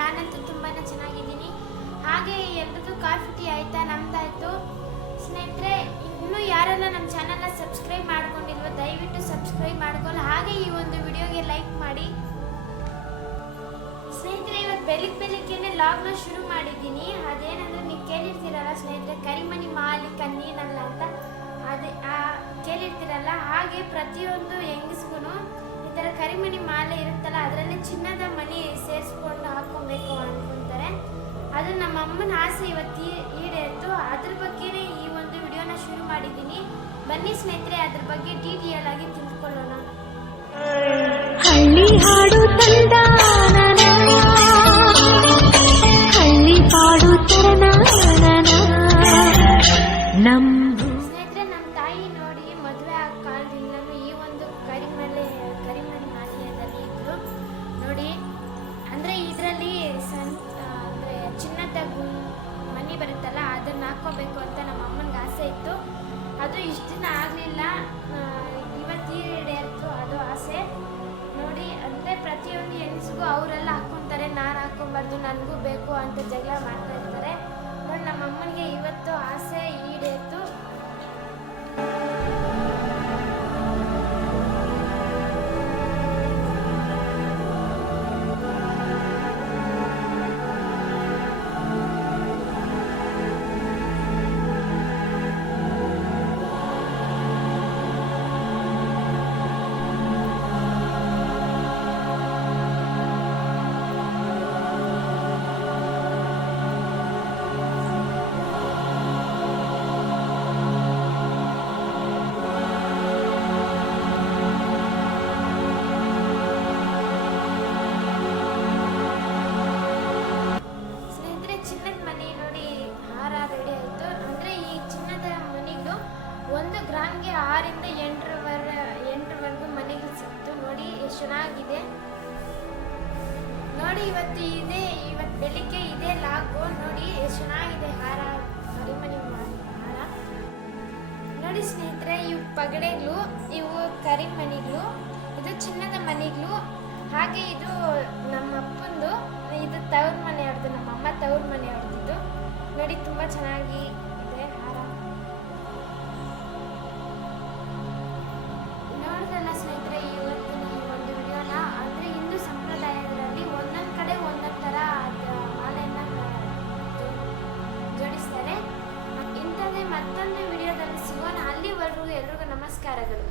ನಾನಂತೂ ತುಂಬಾ ಚೆನ್ನಾಗಿದ್ದೀನಿ. ಹಾಗೆ ಎಲ್ರಿಗೂ ಕಾಫಿ ಟೀ ಆಯಿತಾ? ನಮ್ದಾಯ್ತು. ಸ್ನೇಹಿತರೆ, ಇನ್ನೂ ಯಾರೆಲ್ಲ ನಮ್ಮ ಚಾನಲ್ನ ಸಬ್ಸ್ಕ್ರೈಬ್ ಮಾಡ್ಕೊಂಡಿಲ್ವೋ, ದಯವಿಟ್ಟು ಸಬ್ಸ್ಕ್ರೈಬ್ ಮಾಡ್ಕೊಳ್ಳಿ. ಹಾಗೆ ಈ ಒಂದು ವಿಡಿಯೋಗೆ ಲೈಕ್ ಮಾಡಿ. ಸ್ನೇಹಿತರೆ ಇವತ್ತು ಬೆಳಿಗ್ಗೆ ಬೆಳಿಗ್ಗೆನೆ ಲಾಗ್ನ ಶುರು ಮಾಡಿದ್ದೀನಿ. ಅದೇನಂದ್ರೆ ನೀವು ಕೇಳಿರ್ತೀರಲ್ಲ ಸ್ನೇಹಿತರೆ ಕರಿಮನಿ ಮಾಲೀಕ ನೀನಲ್ಲ ಅಂತ. ಅದೇ ಕೇಳಿರ್ತೀರಲ್ಲ? ಹಾಗೆ ಪ್ರತಿಯೊಂದು ಹೆಂಗಸ್ಗೂ ಅಮ್ಮನ ಆಸೆ ಇವತ್ತು ಈಡೇರಿತು. ಅದ್ರ ಬಗ್ಗೆನೇ ಈ ಒಂದು ವಿಡಿಯೋನ ಶುರು ಮಾಡಿದ್ದೀನಿ. ಬನ್ನಿ ಸ್ನೇಹಿತರೆ, ಅದ್ರ ಬಗ್ಗೆ ಡೀಟೇಲ್ ಆಗಿ ತಿಳ್ಕೊಳ್ಳೋಣ. ಹಳ್ಳಿ ಹಾಡು ತಂದಾನನ ಅದು ಇಷ್ಟು ದಿನ ಆಗಲಿಲ್ಲ ಇವತ್ತು ಈಡೇರಿತು ಅದು ಆಸೆ. ನೋಡಿ, ಅಂದರೆ ಪ್ರತಿಯೊಂದು ಹೆಂಗಸಿಗೂ ಅವರೆಲ್ಲ ಹಾಕ್ಕೊತಾರೆ. ನಾನು ಹಾಕ್ಕೊಬಾರ್ದು, ನನಗೂ ಬೇಕು ಅಂತ ಜಗಳ ಮಾಡ್ತಾ ನೋಡಿ ಇವತ್ತು ಇದೆ, ಇವತ್ತು ಬೆಳಿಗ್ಗೆ ಇದೆ, ಲಾಗು ನೋಡಿ, ಎಷ್ಟು ಚೆನ್ನಾಗಿದೆ ಹಾರ ಕರಿಮಣಿ ಹಾರ. ನೋಡಿ ಸ್ನೇಹಿತರೆ, ಇವು ಪಗಡೆಗಳು ಇವು ಕರಿಮಣಿಗಳು ಇದು ಚಿನ್ನದ ಮನೆಗಳು ಹಾಗೆ ಇದು ನಮ್ಮ ಅಪ್ಪಂದು ಇದು ತವ್ರ ಮನೆ ಅವ್ರದ್ದು ನಮ್ಮ ಅಮ್ಮ ಮತ್ತೊಂದು ವಿಡಿಯೋದಲ್ಲಿ ಸಿಗೋಣ. ಅಲ್ಲಿವರೆಗೂ ಎಲ್ರಿಗೂ ನಮಸ್ಕಾರಗಳು.